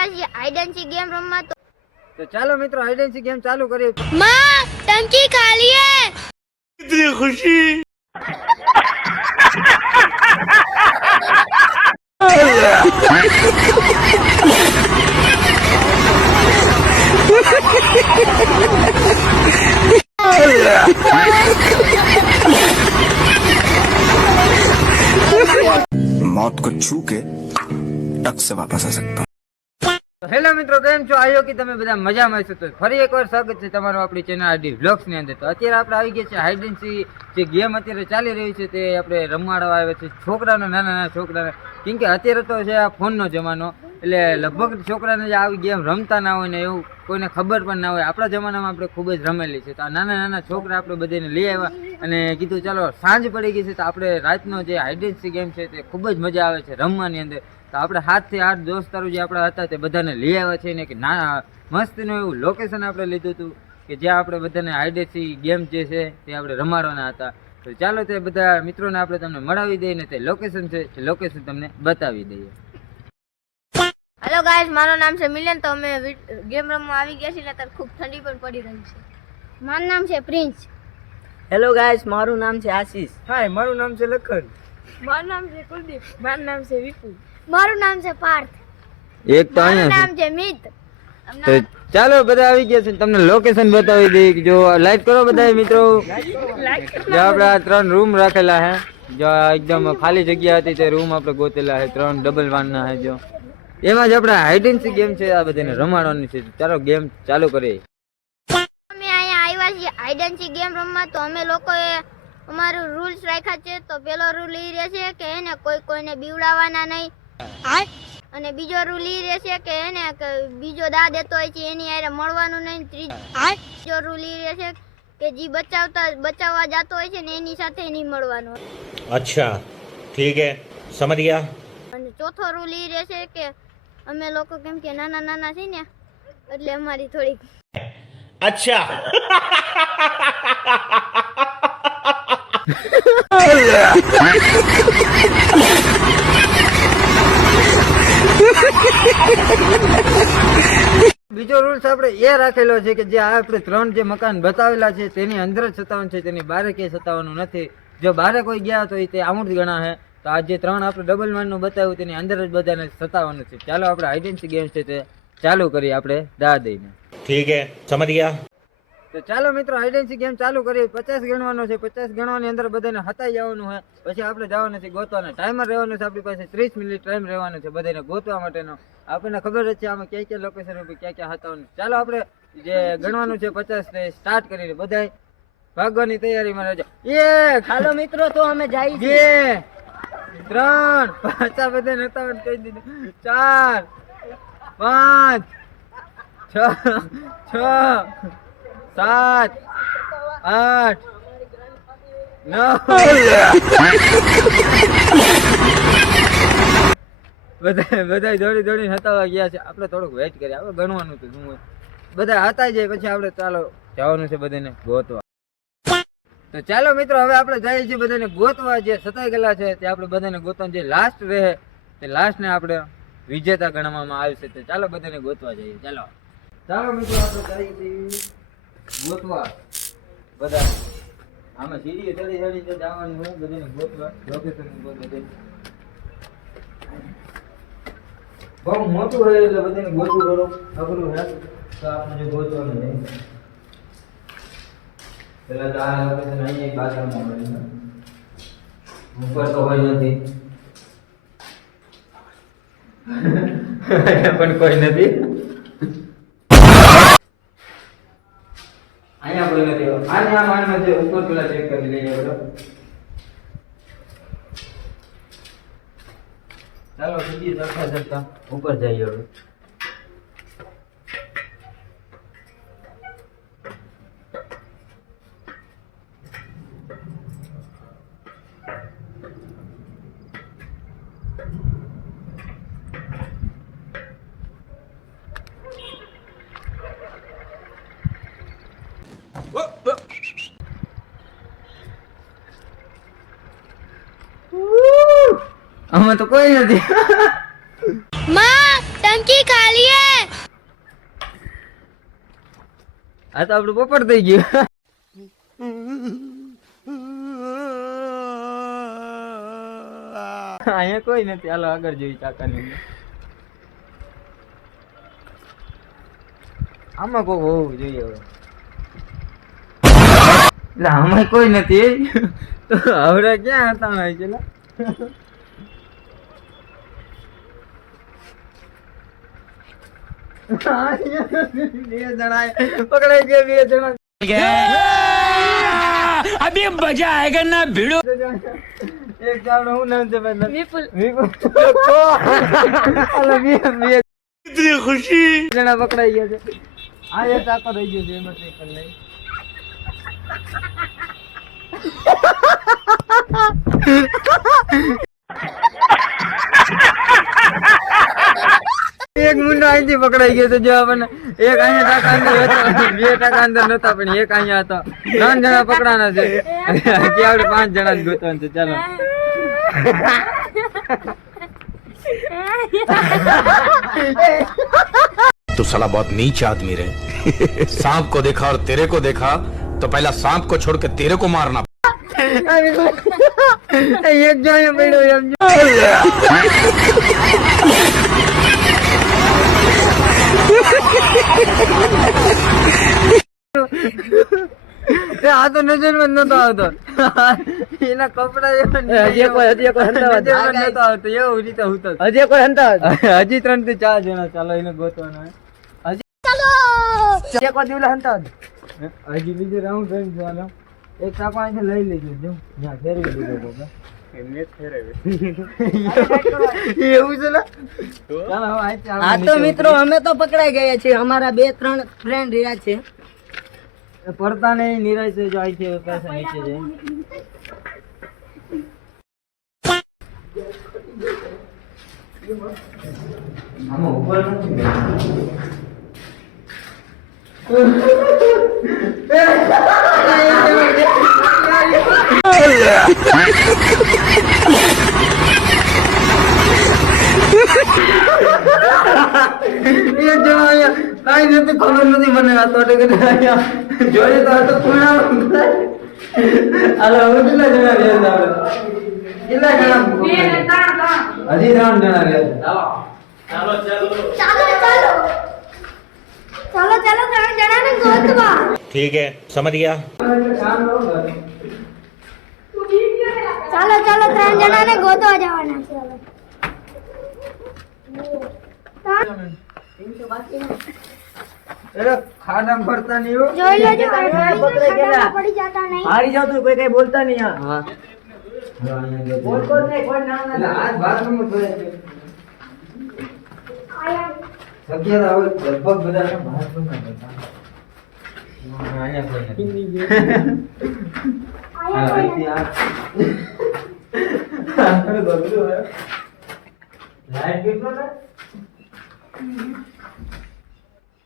આવ્યા છીએ હાઈડન્સી ગેમ રમવા તો તો ચાલો મિત્રો હાઈડન્સી ગેમ ચાલુ કરીએ માં ટંકી ખાલી હે मौत को छू के टक से वापस आ सकता हूँ તો હેલો મિત્રો, કેમ છો? આયો કે તમે બધા મજામાં છો તો ફરી એકવાર સ્વાગત છે તમારું આપણી ચેનલ આડી વ્લોગ્સની અંદર. તો અત્યારે આપણે આવી ગયા છે હાઈડન્સી જે ગેમ અત્યારે ચાલી રહી છે તે આપણે રમવાડવા આવે છે છોકરાનો, નાના નાના છોકરાને. કેમ કે અત્યારે તો છે આ ફોનનો જમાનો. એટલે લગભગ છોકરાને જે આવી ગેમ રમતા ના હોય ને એવું કોઈને ખબર પણ ના હોય. આપણા જમાનામાં આપણે ખૂબ જ રમેલી છે. તો આ નાના નાના છોકરા આપણે બધાને લઈ આવ્યા અને કીધું, ચાલો, સાંજ પડી ગઈ છે તો આપણે રાતનો જે હાઈડન્સી ગેમ છે તે ખૂબ જ મજા આવે છે રમવાની અંદર. તો આપણે હાથથી આઠ દોસ્તારો જે આપણા હતા તે બધાને લઈ આવ્યા છે ને કે ના મસ્તનું એવું લોકેશન આપણે લીધું હતું કે જ્યાં આપણે બધાને આઈડેસી ગેમ જે છે તે આપણે રમાડવાના હતા. તો ચાલો તે બધા મિત્રોને આપણે તમને મળાવી દઈએ ને તે લોકેશન છે તે લોકેશન તમને બતાવી દઈએ. હેલો ગાઈસ મારું નામ છે મિલન. તો અમે ગેમ રમવા આવી ગયા છીએ ને અત્યારે ખૂબ ઠંડી પણ પડી રહી છે. મારું નામ છે પ્રિન્સ. હેલો ગાઈસ મારું નામ છે આશીષ. હાય મારું નામ છે લખન. મારું નામ છે કુલદીપ. મારું નામ છે વિપુલ. મારું નામ છે પાર્થ. એક તો અહીંયા નામ છે. મિત. તો ચાલો બધા આવી ગયા છે તમને લોકેશન બતાવી દઈ જો લાઈક કરો બધા મિત્રો. જો આપણે આ ત્રણ રૂમ રાખેલા હે. જો એકદમ ખાલી જગ્યા હતી તે રૂમ આપણે ગોતેલા છે ત્રણ ડબલ વાનના હે જો. એમાં જ આપણે હાઈડન્સી ગેમ છે આ બધાને રમાડવાની છે. ચાલો ગેમ ચાલુ કરીએ. અમે અહીંયા આવ્યા છીએ હાઈડન્સી ગેમ રમવા તો અમે લોકોએ અમારું રૂલ્સ રાખ્યા છે. તો પેલો રૂલ એ રહેશે કે એને કોઈ કોઈને બીવડાવવાના નહીં. અને બીજો રૂલ એ રહેશે કે એને બીજો દા દેતો હોય છે એની આરે મળવાનું નહીં ત્રીજો રૂલ એ રહેશે કે જે બચાવતા બચાવવા જતો હોય છે ને એની સાથે નહીં મળવાનું અચ્છા ઠીક હે સમજ ગયા અને ચોથો રૂલ એ રહેશે કે અમે લોકો કેમ કે નાના નાના છે ને એટલે અમારી થોડીક અચ્છા Yeah. બીજો રૂલ્સ આપણે એ રાખેલો છે કે જે આપણે ત્રણ જે મકાન બતાવેલા છે, તેની અંદર જ સતાવન છે, તેની બારે ક્યાંય સતાવવાનું નથી. જો બારે કોઈ ગયા તો એ તે આમૂર્ત ગણાશે. તો આ જે ત્રણ આપણે ડબલ માનનું બતાવ્યું, તેની અંદર જ બધાને સતાવવાનું છે. ચાલો, આપણે આઈડેન્ટિટી ગેમ છે તે ચાલુ કરીએ આપણે દા દઈને. ઠીક હે સમજ ગયા? તો ચાલો મિત્રો આઈડેન્સી ગેમ ચાલુ કરીએ. પચાસ ગણવાનો છે. પચાસ ગણવાની અંદર બધાને હતાઈ જવાનું છે પછી આપણે જવાનું છે ગોતવાના. ટાઈમર રહેવાનું છે આપણી પાસે. ત્રીસ મિનિટ ટાઈમ રહેવાનો છે બધાને ગોતવા માટેનો. આપણને ખબર જ છે આમાં ક્યાં ક્યાં લોકેશન ઉપર ક્યાં ક્યાં હતાવાનું ચાલો આપણે જે ગણવાનું છે પચાસ તે સ્ટાર્ટ કરીને બધા ભાગવાની તૈયારીમાં રહેજો. એ ખાલો મિત્રો તો અમે જાય બે ત્રણ પાછા બધા નતા કહી દીધું. ચાર પાંચ છ છ સાત, આઠ બધા બધા દોડી દોડીને હતાવા ગયા છે. આપણે થોડુંક વેઇટ કરીએ. આપણે ગણવાનું હતું. શું બધા હતા જાય પછી આપણે ચાલો જવાનું છે બધાને ગોતવા. તો ચાલો મિત્રો, હવે આપણે જઈએ છીએ બધાને ગોતવા. જે સતાઈ ગયેલા છે તે આપણે બધાને ગોતવાનું. જે લાસ્ટ રહે, તે લાસ્ટને આપણે વિજેતા ગણવામાં આવશે તો ચાલો બધાને ગોતવા જઈએ. ચાલો. ચાલો મિત્રો, આપણે જઈએ છીએ. ગોતવા. બધા. આમાં સીડીએ ચડી ચડી તો ગોતવા. બહુ મોટું હોય એટલે બધાને ગોતવું અઘરું છે. તો આપણે ગોતવાનું નહીં. પેલા તો આ લોકેશન અહીંયા બાજુમાં તો હોય નથી. પણ કોઈ નથી અહીંયા કોઈ નથી આને આ માનમાં જે ઉપર પેલા ચેક કરી લઈએ બરો ચાલો સીધી સરખા સરખા. ઉપર જઈએ હવે. આમાં તો કોઈ નથી. માં ટંકી ખાલી હે. આ તો આપણું બપોર થઈ ગયું. અહીંયા કોઈ નથી. હાલો આગળ જોઈ કાકાની. આમાં કોઈ હોવું જોઈએ હવે. એટલે આમાં કોઈ નથી. તો આવડા ક્યાં હતા હોય છે લા? બે જણા પકડાઈ મજા આયેગા જાણો હું ખુશી જણા પકડાઈ ગયા છે આ એક ha ha ha! એક મુંડો અહીંથી પકડાઈ ગયો તો જો આપણને એક અહીંયા ટાકા અંદર હતો બે ટાકા અંદર નતા પણ એક અહીંયા હતો ત્રણ જણા પકડાના છે હજી આપણે પાંચ જણા જ ગોતવાનું છે ચાલો तू साला बहुत नीच आदमी रहे सांप को देखा और तेरे को देखा तो पहला सांप को छोड़ के तेरे को मारना એક જો અહીંયા આ તો નજરમાં નતો આવતો. એના કપડા હજી કોઈ હજી કોઈ નતો આવતો. એવું રીતે હું તો. હજી કોઈ હંતા હજી ત્રણથી ચાર જણા ચાલો એને ગોતવાના એક વાર દીવલા હંતા હજી બીજું રાઉન્ડ થઈને જોવાનો. એક અહીંથી લઈ લેજો. જો જ્યાં ફેરવી દીધો બાબા ચાલો આપણે તો મિત્રો અમે તો પકડાઈ ગયા છીએ. અમારા બે ત્રણ ફ્રેન્ડ રહ્યા છે. પડતા નહીં નિરાશ થઈ જાય છે પૈસા નીચે જાય આમાં ઉપર નથી એ જો બધી ખબર નથી મને આ તો જોઈ તો તો કોણ આલો હું કેટલા જણા રહ્યા હતા કેટલા જણા? હજી ત્રણ જણા રહ્યા ચાલો. ચાલો ચાલો. ચાલો ચાલો ત્રણ જણા ને ગોતવા. ઠીક હે સમજ ગયા? ચાલો ચાલો ત્રણ જણા ને ગોતવા જવાના છે હવે. ત્રણ. એટલે ખાડામાં ફરતા નહીં હો. જોઈ લેજો પકડાઈ ગયેલા. પડી જતા નહીં હારી જાવ તું કોઈ કઈ બોલતા નહીં હા. બોલ બોલ નહીં કોઈ નામ ના આયા. લગભગ બધા કોઈ નથી. લાઈટ કેટલો છે?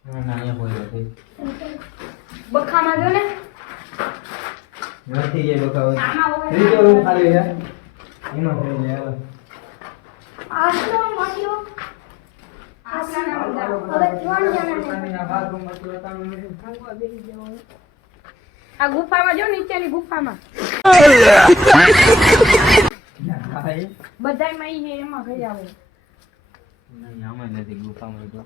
ના, ના, અહીંયા કોઈ નથી. બખામાં જો ને નથી એ. ત્રીજો રૂમ ખાલી છે. એમાં થઈ જાય, આ ગુફામાં જો નીચેની ગુફામાં. બધાયમાં એમાં ગઈ આવે નહીં, આમાં નથી ગુફામાં તો.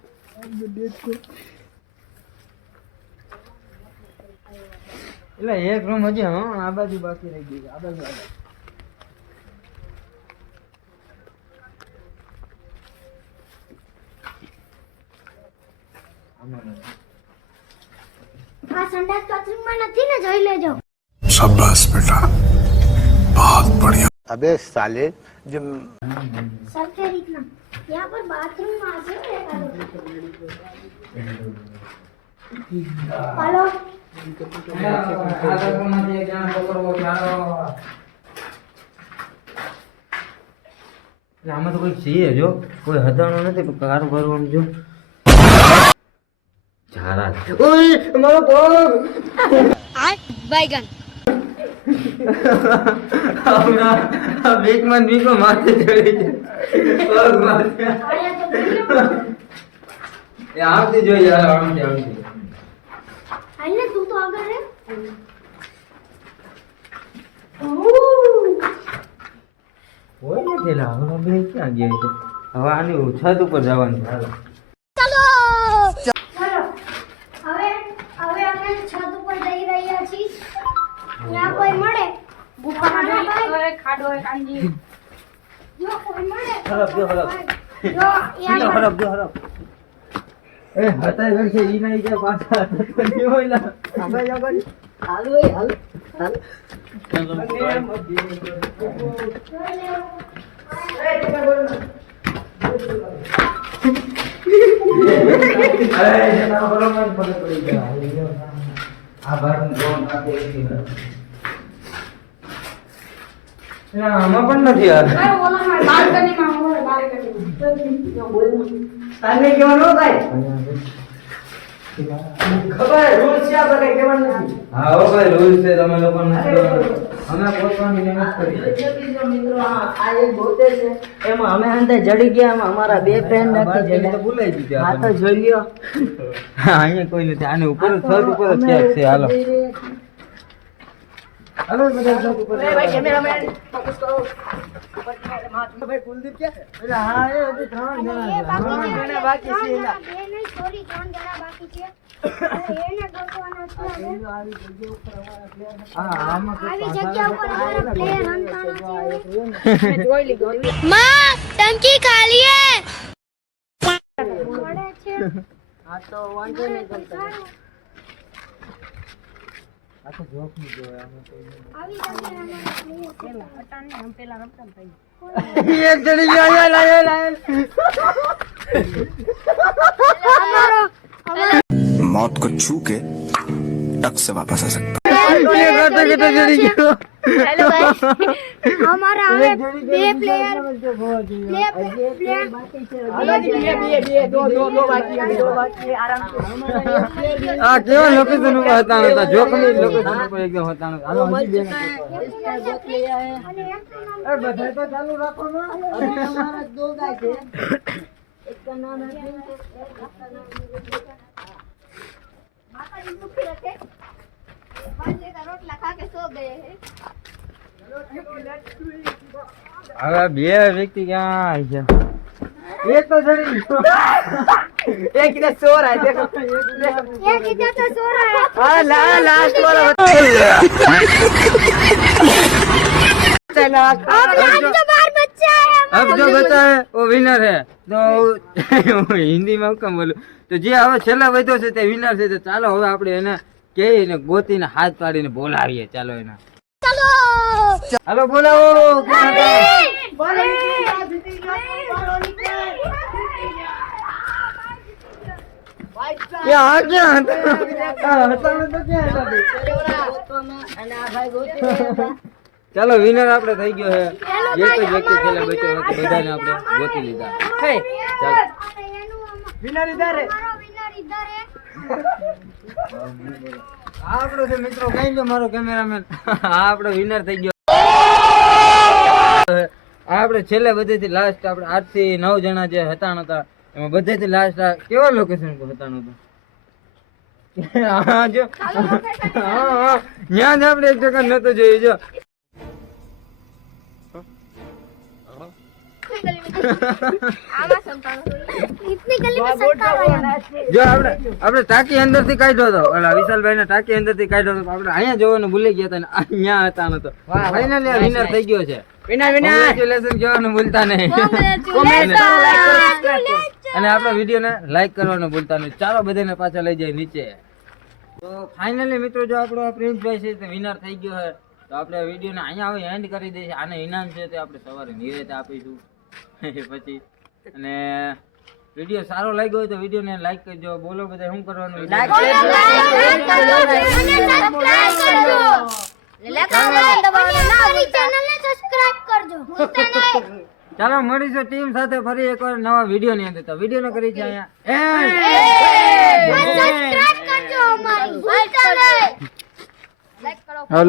એટલે એક રૂમ હજી હા આ બાજુ બાકી રહી ગઈ છે. આ બાજુ આ બાજુ. આમાં નથી. આ સંડાસ બાથરૂમમાં નથી ને જોઈ લેજો शाबाश बेटा बहुत बढ़िया अबे साले जब સરખી રીતના ત્યાં પર पर बाथरूम. એટલે આમાં તો કોઈ છીએ જો કોઈ હદાણો નથી પણ ભરવાનું કારું જો ઝારા છે. ઓય મારો પગ આ બીકમાં માથે ચડી. એ આવતી જોઈએ આવતી આમથી હાલને તું તો આગળ રે હોય ને પેલા હવે ક્યાં ગયા છે હવે આની ઉછાત ઉપર જવાનું હાલો જો કોઈ મળે હરપ જો હરપ જો અહીંયા જો હરપ એ હતા ઘર છે ઈ નહીં જાય પાછા નહીં હોય ના હાલો એ હાલો હાલો અરે જના બરોબર પડી ગયા આ બારનું જોન આપે એની વાત. ના, આમાં પણ નથી યાર ભાઈ ખબર છે આપણે હા હો ભાઈ રૂલ છે તમે લોકો નથી અમે પોતાની મહેનત કરી મિત્રો આ આ એક ગોતે છે. એમાં અમે અંદર જડી ગયા એમાં અમારા બે ફ્રેન્ડ નથી જડ્યા ભૂલાઈ દીધી આ તો જોઈ લ્યો. અહીંયા કોઈ નથી. આની ઉપર છત ઉપર જ છે હાલો. હાલો બધા છત ઉપર કુલદીપ ક્યાં એટલે હા એ હજી ત્રણ જણા ત્રણ જણા બાકી છે એલા. બે નહીં સોરી ત્રણ જણા બાકી છે. એને ટંકી ખાલી હે આ તો વાંધો નહીં કરતા. આ તો જોક ની જોવાય આમાં કોઈ નહીં. આવી જગ્યા અમારા player છે. એક જણી ગયો અહીંયા લાયો લાયો અમારો मौत को छू के टक से वापस आ सकता હેલો ગાઈસ અમારા હવે બે પ્લેયર બે પ્લેયર બે બે દો દો દો બાકી દો બાકી આરામ આ કેવા લોકેશન ઉપર હતા? હતા જોખમી લોકેશન ઉપર એકદમ હતા. હાલો હજી બે એ બધા તો ચાલુ રાખો અને અમારા દો ગાય છે. એક નામ છે માતાજી દુખી રખે. રોટલા ખા કે સો ગયે હે. હવે બે વ્યક્તિ ક્યાં છે એક તો જડી ગયો. एक इधर सो रहा है देखो એક ઇધર તો સો રહા હે हाँ ला लास्ट वाला चला अब आज तो बार बच्चा है अब जो बचा है वो विनर है तो હું હિન્દીમાં હું કેમ બોલું તો જે હવે છેલ્લા વધ્યો છે તે વિનર છે તો ચાલો હવે આપણે એને કહીને ગોતીને હાથ પાડીને બોલાવીએ ચાલો એને ચાલો હાલો બોલાવો ચાલો વિનર આપડે થઈ ગયો છે. જે વ્યક્તિ છેલ્લે બચ્યો હતો બધાને આપણે ગોતી લીધા. વિનર ઇધર વિનર ઇધર આપણો છે મિત્રો, કઈ ગયો મારો કેમેરામેન આપણો વિનર થઈ ગયો. આપણે છેલ્લે બધેથી લાસ્ટ આપણે આઠથી નવ જણા જે હતા નતા એમાં બધેથી લાસ્ટ કેવા લોકેશન હતા? નતા હા, જો. હા હા. ત્યાં આપણે એક જગ્યા નતો જોયું, જો. જો આપણે આપણે ટાંકી અંદરથી કાઢ્યો હતો. ઓલા વિશાલભાઈ ને ટાંકી અંદરથી કાઢ્યો હતો. આપણે અહીંયા જોવાનું ભૂલી ગયા હતા અહીંયા હતા નતો ફાઇનલી વિનર થઈ ગયો છે. કોંગ્રેચ્યુલેશન ભૂલતા નહીં. અને આપણા વીડિયો ને લાઈક કરવાનું ભૂલતા નહીં. ચાલો બધાને પાછા લઈ જાય નીચે. તો ફાઇનલી મિત્રો જો આપણો પ્રિન્સભાઈ છે તે વિનર થઈ ગયો છે તો આપણે વીડિયો ને અહીંયા હવે એન્ડ કરી દઈશું આને ઇનામ છે તે આપણે સવારે નિવેદ આપીશું. પછી અને વીડિયો સારો લાગ્યો હોય તો વીડિયો ને લાઈક કરજો. બોલો બધા શું કરવાનું? સબસ્ક્રાઇબ કરજો. ભૂલતા નહીં. ચાલો મળીશું ટીમ સાથે ફરી એકવાર નવા વીડિયો ની અંદર. તો વીડિયો નો કરી છે અહીંયા. હાલો